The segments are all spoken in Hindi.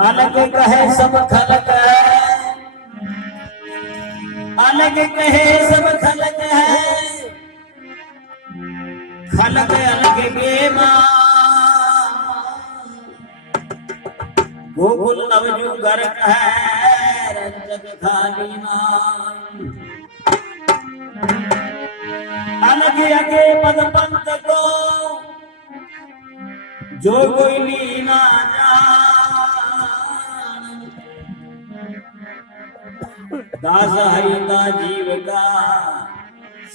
अलग कहे सब खलक है, अलग कहे सब खलक है, खलक अलग के मां गोकुल नवजू गर्क है रंजक खाली मां अलग अगे पद पंत को जो कोई लीना दास हरिता जीव का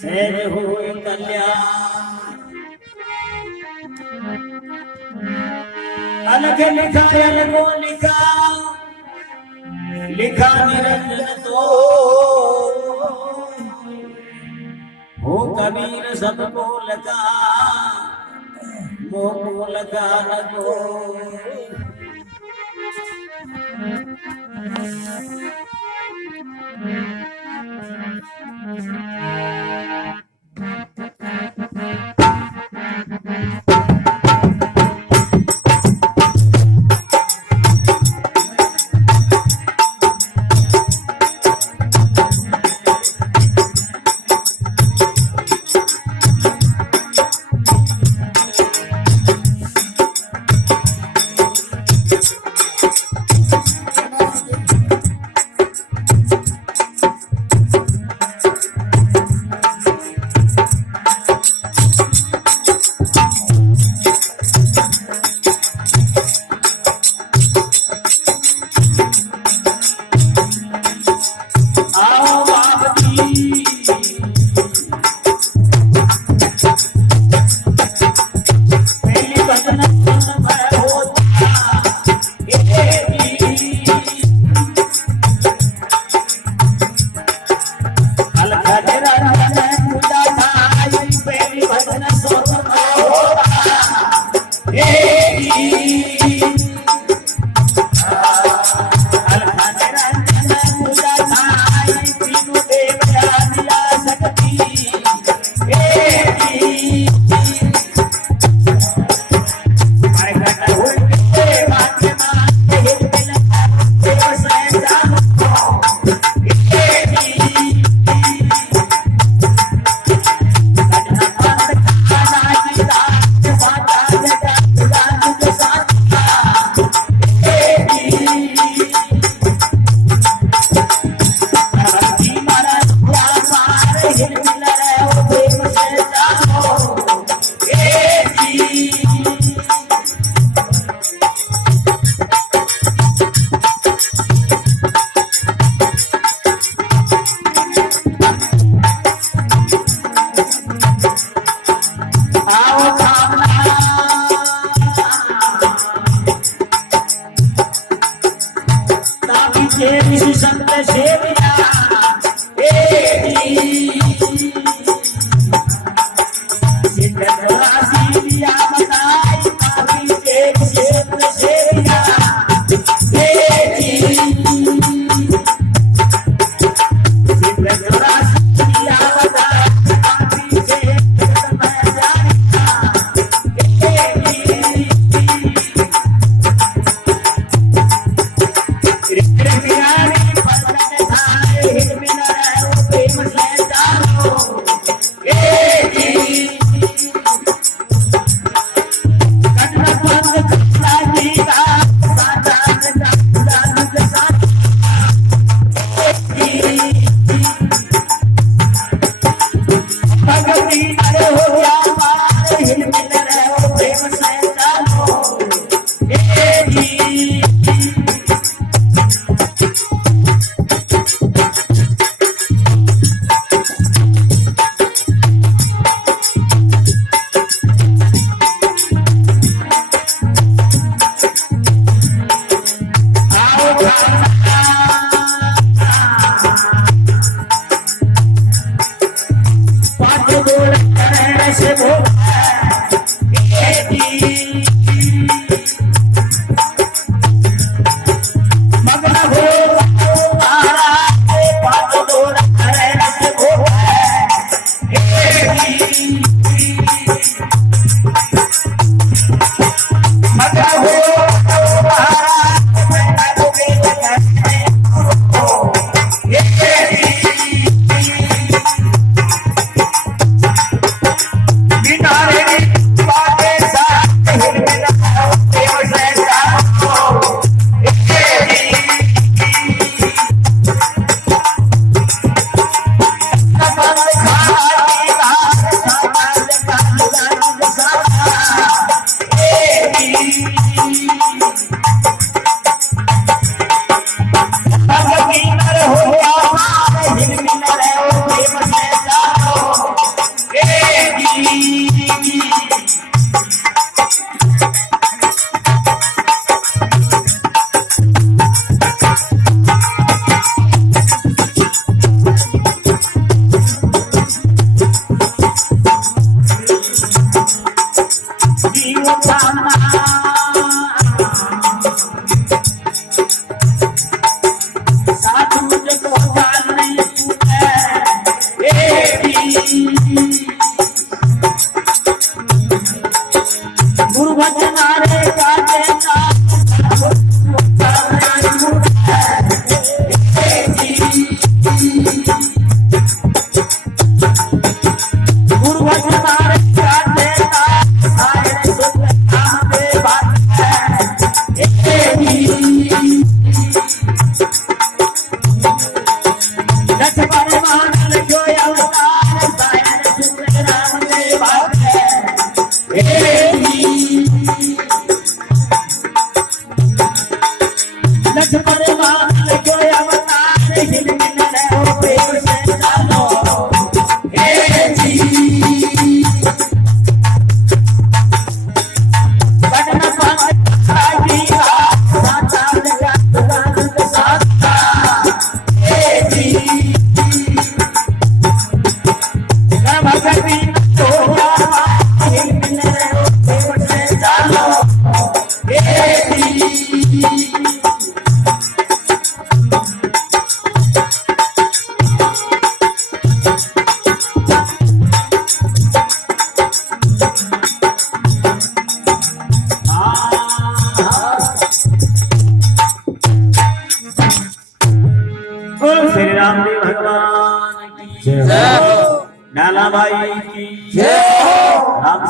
सहज हो कल्याण अलग लिखा अलगो लिखा लिखा निरंजन तो हो कबीर सबको लगा मोह लगा लगो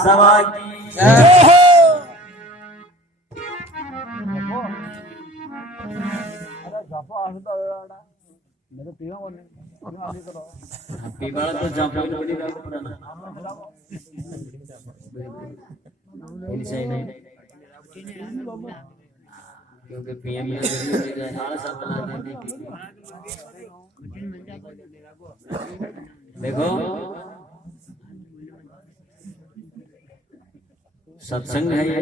सभा की जय हो। पीवाड़ा तो जापो ही नहीं रहा पुराना इनसे नहीं क्योंकि पीएम ने आलस बना देने की देखो सत्संग है ये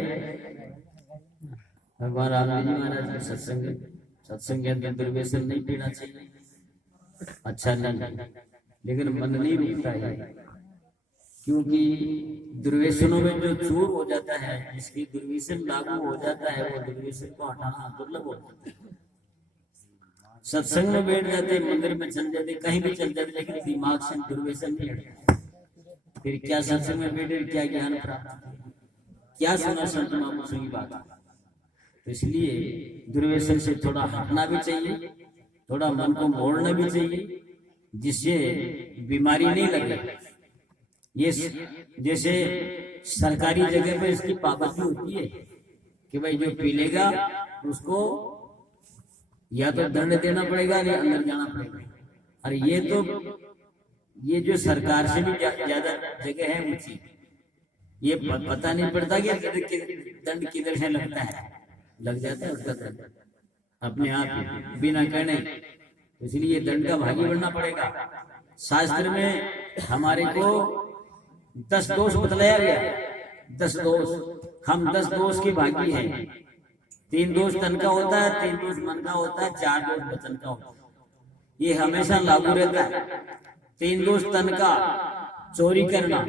भगवान रामदेव जी महाराज का सत्संग के अंदर दुर्व्यसन नहीं पीना चाहिए अच्छा नहीं लेकिन मन नहीं रुकता है क्योंकि दुर्व्यसनों में जो चूर हो जाता है जिसकी दुर्व्यसन लागू हो जाता है वो दुर्व्यसन को हटाना दुर्लभ होता है। सत्संग में बैठ जाते मंदिर में चल जाते कहीं भी चल जाते लेकिन दिमाग से दुर्व्यसन नहीं हटता फिर क्या सत्संग में बैठे क्या ज्ञान प्राप्त क्या सुना संत महापुरुषों की बात तो इसलिए दुर्व्यसन से थोड़ा हटना भी चाहिए थोड़ा मन को मोड़ना भी चाहिए जिससे बीमारी नहीं लगे ये जैसे सरकारी जगह पर इसकी पाबंदी होती है कि भाई जो पी लेगा उसको या तो दंड देना पड़ेगा या अंदर जाना पड़ेगा और ये जो सरकार से भी ज्यादा जगह है ऊंची ये पता नहीं पड़ता कि दंड किधर से लगता है लग जाता है उसका दंड अपने आप बिना कहने इसलिए दंड का भागी बनना पड़ेगा। शास्त्र में हमारे को 10 दोष बतलाया गया 10 दोष हम 10 दोष के भागी हैं 3 दोष तन का होता है 3 दोष मन का होता है 4 दोष वचन का होता है ये हमेशा लागू रहता है 3 दोष तन का चोरी करना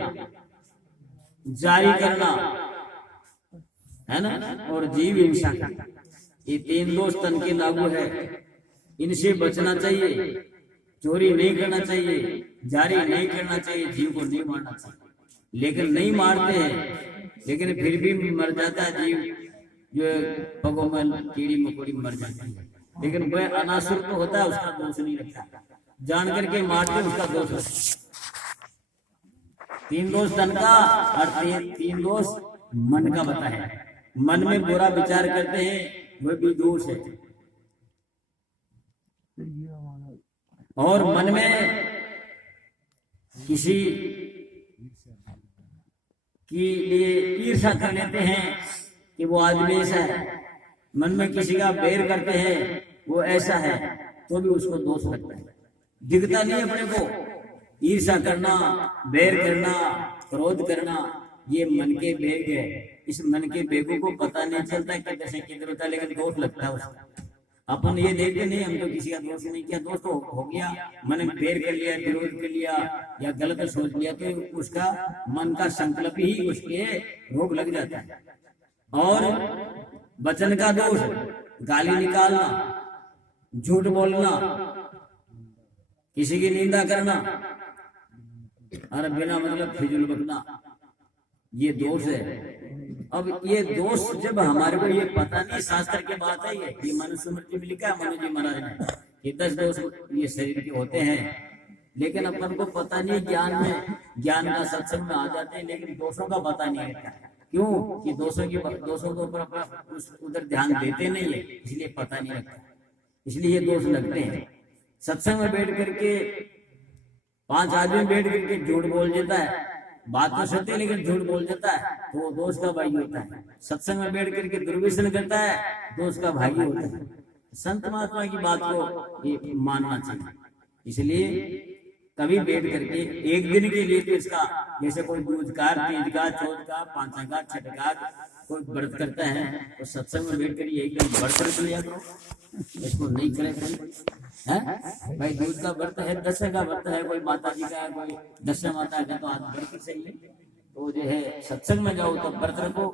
जारी करना है ना और जीव हिंसा ये 3 दोष तन के लागू है इनसे बचना चाहिए चोरी नहीं करना चाहिए जारी नहीं करना चाहिए जीव को नहीं मारना चाहिए लेकिन नहीं मारते हैं लेकिन फिर भी मर जाता है जीव जो पगों में कीड़ी मकोड़ी मर जाती है लेकिन वह अनासुर तो होता है उसका दोष नहीं रखता जान करके मारते उसका दोष रखता 3 दोष तन का और 3 दोष मन का बता है मन में बुरा विचार करते हैं वह भी दोष है और मन में किसी के लिए ईर्ष्या कर लेते हैं कि वो आदमी ऐसा है मन में किसी का बैर करते हैं वो ऐसा है तो भी उसको दोष लगता है दिखता नहीं अपने को ईर्ष्या करना बैर करना क्रोध करना ये मन के बेग है इस मन के बेगों को पता नहीं चलता किधर से किधर होता लेकिन दोष लगता है उसका अपन ये देखते नहीं हम तो किसी का दोष नहीं किया दोष तो हो गया मन में बैर कर लिया विरोध कर लिया या गलत सोच लिया तो उसका मन का संकल्प ही उसके रोग लग जाता है और वचन का दोष गाली निकालना झूठ बोलना किसी की निंदा करना और बिना मतलब फिजूल बकना ये दोष है। अब ये दोष जब हमारे को ये पता नहीं शास्त्र के बात है ये मनुस्मृति में लिखा है मनु जी महाराज ने ये 10 दोष ये शरीर के होते हैं लेकिन अपन को पता नहीं ज्ञान का सत्संग में आ जाते हैं लेकिन दोषों का पता नहीं रहता क्यों कि दोषों के ऊपर उधर ध्यान देते नहीं है इसलिए पता नहीं लगता इसलिए ये दोष लगते हैं। सत्संग में बैठ करके 5 आदमी बैठ करके झूठ बोल देता है बात तो सत्य है लेकिन झूठ बोल देता है तो वो दोष का भागी होता है। सत्संग में बैठ करके दुर्व्यसन करता है दोष का भागी होता है। संत महात्मा की बात को ये मानना चाहिए इसलिए कभी बैठ करके एक दिन के लिए तो इसका जैसे कोई दूजकार तीजकार चौथकार पांचकार छठकार कोई व्रत करता है तो सत्संग में बैठ कर एक दिन व्रत कर लिया करो इसको नहीं करे भाई दूध का व्रत है 10 का व्रत है कोई माता जी का है कोई 10 माता का तो आज व्रत चाहिए तो जो है सत्संग में जाओ तो व्रत रखो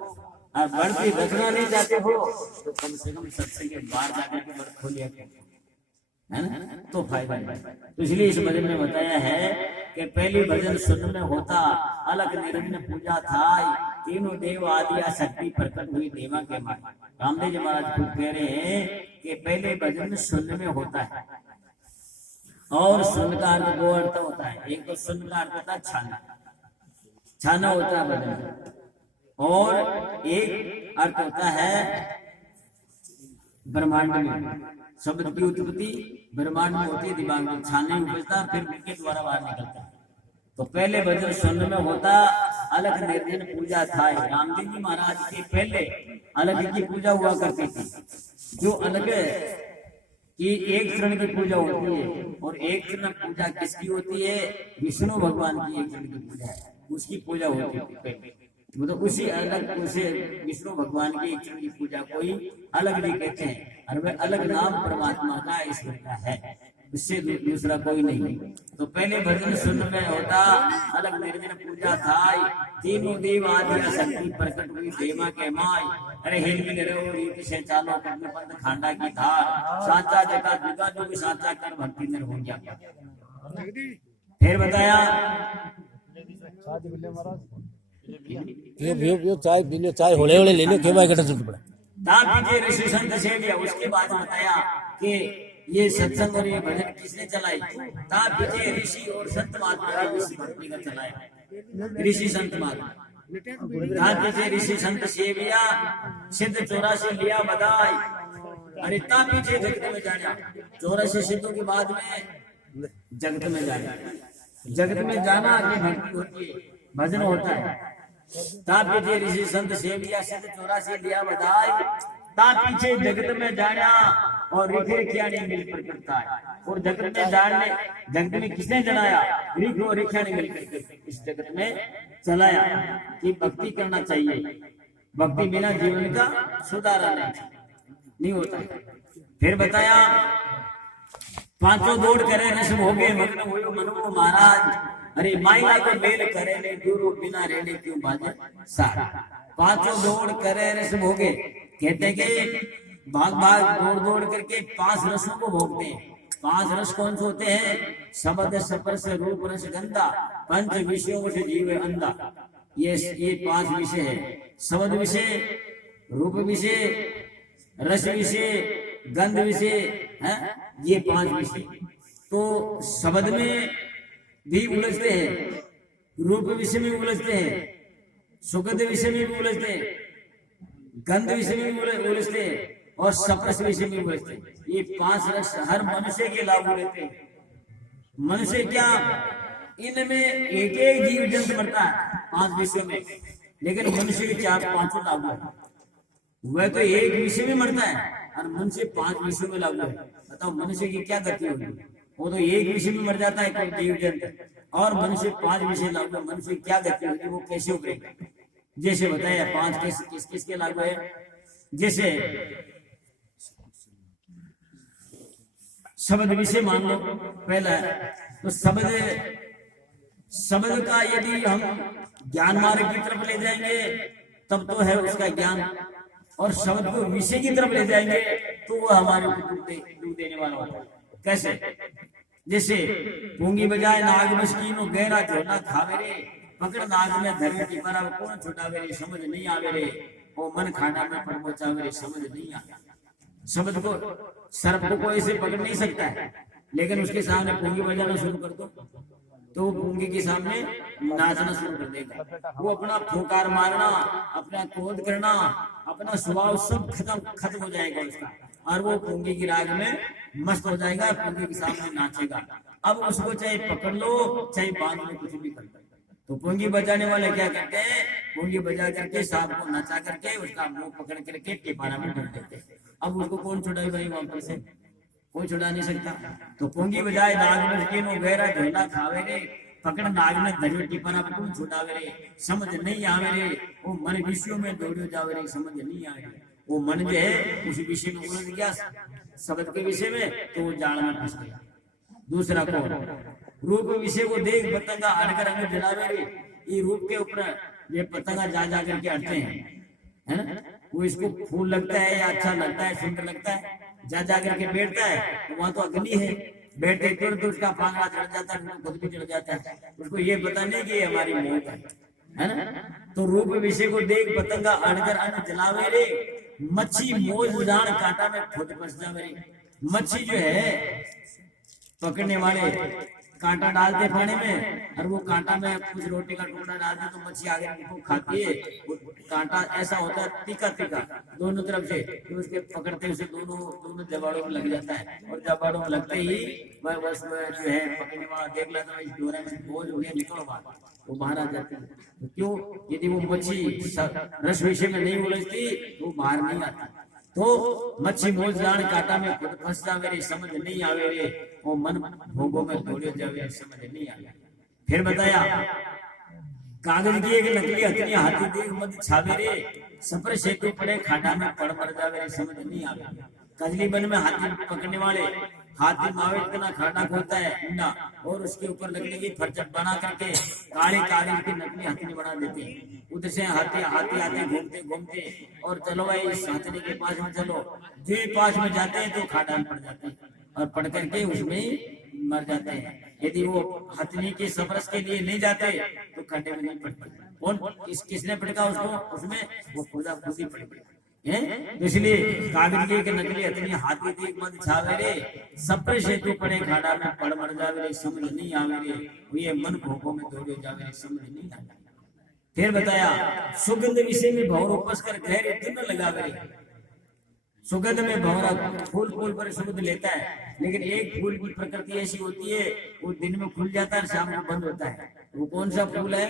और व्रत की रखना नहीं चाहते हो तो कम से कम सत्संग के बाहर जाकर के व्रत खोलिया है ना तो फायदा है। तो इसलिए इस भजन में बताया है कि पहली भजन सुन में होता अलग निरंजन पूजा था तीनों देव आदि शक्ति प्रकट हुई देवा के माय। रामदेव जी महाराज खुद कह रहे हैं कि पहले भजन सुन में होता है और सुन का अर्थ 2 अर्थ होता है। एक तो सुन का अर्थ होता है छाना होता है भजन, और एक अर्थ होता है ब्रह्मांड में। शब्द की उत्पत्ति ब्रह्मांड में होती है, दिमाग में छाने में उपजता, फिर मुख के द्वारा बाहर निकलता है। तो पहले भजन सुनने में होता अलग निर्जन पूजा था। रामदेव जी महाराज के पहले अलग की पूजा हुआ करती थी, जो अलग कि एक शरण की पूजा होती है, और एक शरण पूजा किसकी होती है? विष्णु भगवान की एक शरण की पूजा है, उसकी पूजा होती है पहले। मतलब उसी अलग उसे विष्णु भगवान की एक शरण की पूजा कोई अलग नहीं कहते हैं, और वह अलग नाम परमात्मा का ईश्वर का है, उससे दूसरा कोई नहीं। तो पहले भजन सुन में होता अलग निर्जन पूजा था। तीनों देव आदि शक्ति प्रकट हुई देवा के माय, अरे हिल मिल रहे रीत से चालो कर्म पंथ खांडा की धार, साचा जटा जुगा जो भी साचा कर भक्ति में हो गया। फिर बताया चाय होले होले ले लो क्यों भाई गटर चलते पड़ा दान पीछे ऋषि संत से लिया। उसके बाद बताया कि ये सत्संग और ये भजन किसने चलाई? दान पीछे ऋषि और संत महात्मा ऋषि भक्ति का चलाया, ऋषि संत महात्मा। दान पीछे ऋषि संत से लिया, सिद्ध 84 लिया बधाई, अरे ता पीछे जगत में जाना। 84 सिद्धों के बाद में जगत में जाना, जगत में जाना आगे भक्ति होती है, भजन होता है। ता पीछे ऋषि संत से लिया, सिद्ध 84 लिया बधाई, ता पीछे जगत में जाना, और रिखे क्या नहीं मिल पर करता है। और जगत में जानने, जगत में किसने जलाया? रिख और रिख्या नहीं मिलकर इस जगत में चलाया कि भक्ति करना चाहिए, भक्ति बिना जीवन का सुधारा नहीं होता। फिर बताया पांचों दौड़ करे रस भोगे मग्न हुए मनो महाराज, अरे माइला को मेल करे ने गुरु बिना रहने क्यों बाजे सारा। पांचों दौड़ करे रस भोगे, कहते कि भाग भाग दौड़ दौड़ करके 5 रसों को भोगते हैं। 5 रस कौन से होते हैं? शब्द स्पर्श रूप रस गंधा, पंच विषयों से जीव अंधा। ये 5 विषय है, शब्द विषय, रूप विषय, रस विषय, गंध विषय है, ये 5 विषय। तो शब्द में भी उलझते हैं, रूप विषय में उलझते हैं, सुगंध विषय में भी उलझते हैं, गंध विषय में भी उलझते हैं, और स्पर्श विषय में उलझते हैं। ये 5 रस हर मनुष्य के लागू रहते हैं। मनुष्य क्या, इनमें एक एक जीव जंतु मरता है 5 विषयों में, लेकिन मनुष्य के 4-5 लागू है। वह तो एक विषय में मरता है और मनुष्य 5 विषयों में लागू है। बताओ मनुष्य की क्या गति होगी? वो तो एक विषय में मर जाता है कोई जीव जंतु, और मनुष्य 5 विषय लागू है। मनुष्य की क्या गति होगी? वो कैसे उभरेगा? जैसे बताया 5 किसके लागू है? जैसे शब्द विषय मान लो पहला, तो शब्द का यदि हम ज्ञान मार्ग की तरफ ले जाएंगे तब तो है उसका ज्ञान, और शब्द को विषय की तरफ ले जाएंगे तो वो हमारे को दुख देने वाला होता है। कैसे? जैसे पूंगी बजाए नाग मस्कीनो गहरा झोला खावे रे, पकड़ नाग में धरे की पर कौन छुटावे रे, समझ नहीं आवे रे, वो मन खाना में पड़ो चावे रे, समझ नहीं आता। शब्द को, सर्प को कोई ऐसे पकड़ नहीं सकता है, लेकिन उसके सामने पूंगी बजाना शुरू कर दो तो वो पूंगी के सामने नाचना शुरू कर देगा। वो अपना फुंकार मारना, अपना क्रोध करना, अपना स्वभाव सब खत्म हो जाएगा उसका, और वो पूंगी की राग में मस्त हो जाएगा, पूंगी के सामने नाचेगा। अब उसको चाहे पकड़ लो चाहे बांध लो, कुछ भी कर लो। तो पूंगी बजाने वाले क्या करते हैं? पूंगी बजा करके सांप को नचा करके उसका मुंह पकड़ करके टिपारा में डाल देते हैं। अब उसको कौन छुड़ाए भाई? वहां से कोई छुड़ा नहीं सकता। तो पूंगी बजाए नाग में तीनों गहरा झोला खावे रे, पकड़ नाग में धरियो टिपारा कौन छुड़ावे रे, समझ नहीं आवे रे, वो मन विषयों में दौड़ियो जावे रे, समझ नहीं आवे रे। वो मन जो है उस विषय में उलझ गया, शब्द के विषय में, तो वो जाल में फंस गया। दूसरा कौन? रूप विषय को देख पतंगा अड़कर अंग जलावे रे, ये रूप के ऊपर ये पतंगा जा करके अड़ते हैं, है ना? वो इसको फूल लगता है या अच्छा लगता है, सुंदर लगता है, जा करके बैठता है, तो वहां तो अग्नि है, बैठते तुरंत उसका पांगड़ा चढ़ जाता है, खुद भी चढ़ जाता है। उसको ये पता नहीं कि ये हमारी मौत है ना? तो रूप विषय को देख पतंगा अड़कर अन्न जलावे रे, मच्छी मोज जान कांटा में खुद फंस जावे रे। मच्छी जो है पकड़ने वाले कांटा डालते पानी में और वो कांटा में कुछ रोटी का टुकड़ा डालते तो मच्छी आगे को खाती है। वो कांटा ऐसा होता है तीखा तीखा दोनों तरफ से, तो उसके पकड़ते उसे दोनों जबाड़ों में लग जाता है, और जबाड़ों में लगते ही वह बस जो है पकड़ने वाला देख लेता है इस डोरे में बोझ हो गया, निकलो बाहर, वो बाहर आ जाते हैं। तो क्यों? यदि वो मच्छी रस विषय में नहीं उलझती तो वो बाहर नहीं आती। तो मच्छी मोज जान कांटा में खुद फंस जावे रे, समझ नहीं आवे रे, वो मन भोगों में दौड़े जावे, समझ नहीं आवे। फिर बताया कागज की एक नकली हथनी हाथी देख मत छावे रे, सफर सेतु पड़े खाड़ा में पड़ मर जावे रे, समझ नहीं आवे। कजली बन में हाथी पकड़ने वाले हाथी मावे इतना खाड़ा खोलता है ऊंडा, और उसके ऊपर नकली की फरचट बना करके काले कागज की नकली हथनी बना देते हैं। उधर से हाथी आते घूमते घूमते, और चलो भाई इस हथनी के पास में चलो, जो पास में जाते हैं तो खाड़ा में पड़ जाते हैं और पड़ करके उसमें मर जाते हैं। यदि वो हथनी के सफरस के लिए नहीं जाते तो खड्डे में नहीं पड़ते। कौन किसने पड़का उसको? उसमें वो खुदा खुद ही पड़ेगा। इसलिए कागज की एक नकली हथनी हाथी देख मत छावे रे, सफर सेतु पड़े खाड़ा में पड़ मर जावे रे, समझ नहीं आवे रे, ये मन भोगों में दौड़े जावे रे, समझ नहीं आवे। फिर बताया सुगंध विषय में भौर उपस कर गहरे दिन लगावे रे। सुगंध में भौरा फूल पर सुगंध लेता है, लेकिन एक फूल की प्रकृति ऐसी होती है वो दिन में खुल जाता है, शाम को बंद होता है। वो कौन सा फूल है?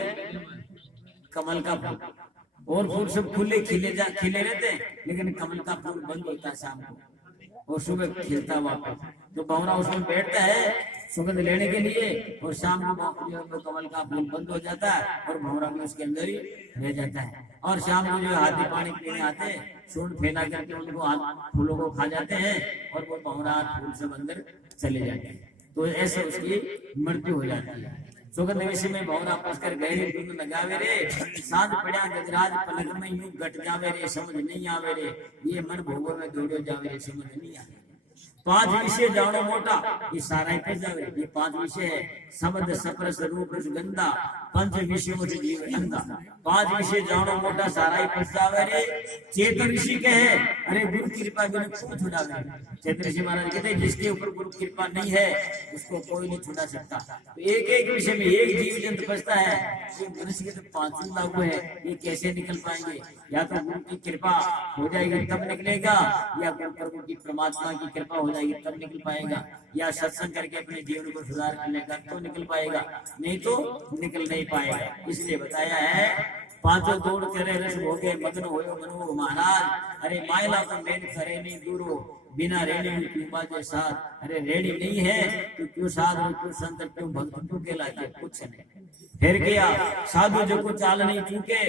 कमल का फूल। और फूल सब खिले रहते हैं, लेकिन कमल का फूल बंद होता है शाम को, और सुबह खिलता वापस। तो भौरा उसमें बैठता है सुगंध लेने के लिए, और शाम को कमल का फूल बंद हो जाता है और भौरा भी उसके अंदर ही रह जाता है। और शाम को जो हाथी पानी पीने आते हैं, सूंड फैला करके उनको फूलों को खा जाते हैं, और वो भौरा फूल सब अंदर चले जाते हैं। तो ऐसे उसकी मृत्यु हो जाती है। सुगंध विषय में भौरा पस कर गहरे धुंध लगावे रे, सांझ पड़ा गजराज पलक में यूं घट जावे रे, समझ नहीं आवे रे, ये मन भोगों में दौड़े जावे रे, समझ नहीं आवे। 5 विषय जानो मोटा, ये सारा ही फंस जावे। ये 5 विषय है शब्द सप्रस रूप रसगंधा, पंच विषयों से जीव अंधा। 5 विषय जानो मोटा, सारा ही फंस जावे रे। चेतन ऋषि कहे अरे गुरु कृपा बिना क्यों छुड़ावे। चेतन ऋषि महाराज कहते हैं जिसके ऊपर गुरु कृपा नहीं है उसको कोई नहीं छुड़ा सकता। तो एक विषय में एक जीव जंतु फंसता है, ये मनुष्य के तो 5 लागू है, ये कैसे निकल पाएंगे? या तो गुरु की कृपा हो जाएगी तब निकलेगा, या प्रभु की परमात्मा की कृपा हो जाएगी तब निकल पाएगा, या सत्संग करके अपने जीवन को सुधार करने का तो निकल पाएगा, नहीं तो निकल नहीं पाएगा। इसलिए बताया है 5 दौड़ करे रस हो गए मगन होयो मनो महाराज, अरे मायला तो मेन करे नहीं दूरो, बिना रेणी क्यों बाजे साथ, अरे रेणी नहीं है तो क्यों साधु क्यों संत क्यों भक्त क्यों कहलाते, कुछ नहीं। फिर किया साधु जो को चाल नहीं चूके,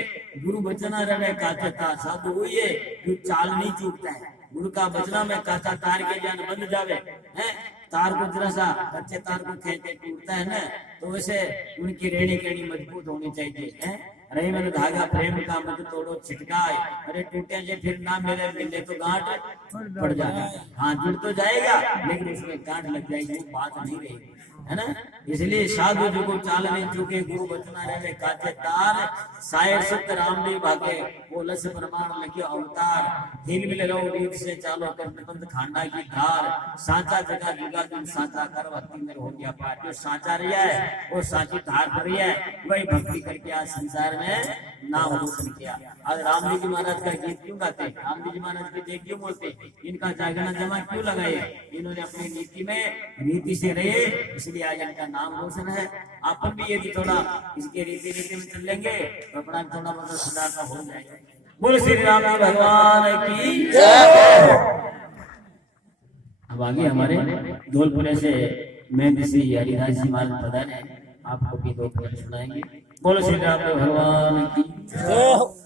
गुरु बचना रहे काचा था, साधु हुई है जो चाल नहीं चूकता है। गुरु का बचना में काचा तार के जान बंद जावे है, तार को जरा सा कच्चे तार को खेलते टूटता है ना, तो वैसे उनकी रेणी केड़ी मजबूत होनी चाहिए है। रही मैंने धागा प्रेम का मत तोड़ो छिटकाए, अरे टूटे जे फिर ना मिले तो गांठ पड़ जाएगा। हाँ जुड़ तो जाएगा लेकिन उसमें गांठ लग जाएगी, वो बात नहीं रहेगी, है ना। इसलिए साधु जो को चाल नहीं चुके, गुरु बचना रहे काचे तार, शायर सत्य रामदेव भागे वो लस प्रमाण लगे अवतार, हिल मिल रहो रीत से चालो कर खांडा की धार, साचा जगह जुगा तुम साचा कर भक्ति में हो गया पार। जो साचा रिया है वो साची धार पर रही है, वही भक्ति करके आज संसार में नाम रोशन किया। आज रामदेव जी महाराज का गीत क्यों गाते, रामदेव जी महाराज के देख क्यों बोलते, इनका जागना जमा क्यों लगाए, इन्होंने अपनी नीति में नीति से रहे, इसलिए आज इनका नाम रोशन है। अपन भी यदि थोड़ा इसके रीति में चलेंगे तो अपना थोड़ा मतलब सुधार का हो जाएगा। बोलो श्री राम भगवान की जय। अब आगे हमारे धौलपुर से मैं श्री हरिदास जी महाराज पधारे, आपको भी 2 पद सुनाएंगे। बोलो श्री राम भगवान की जय।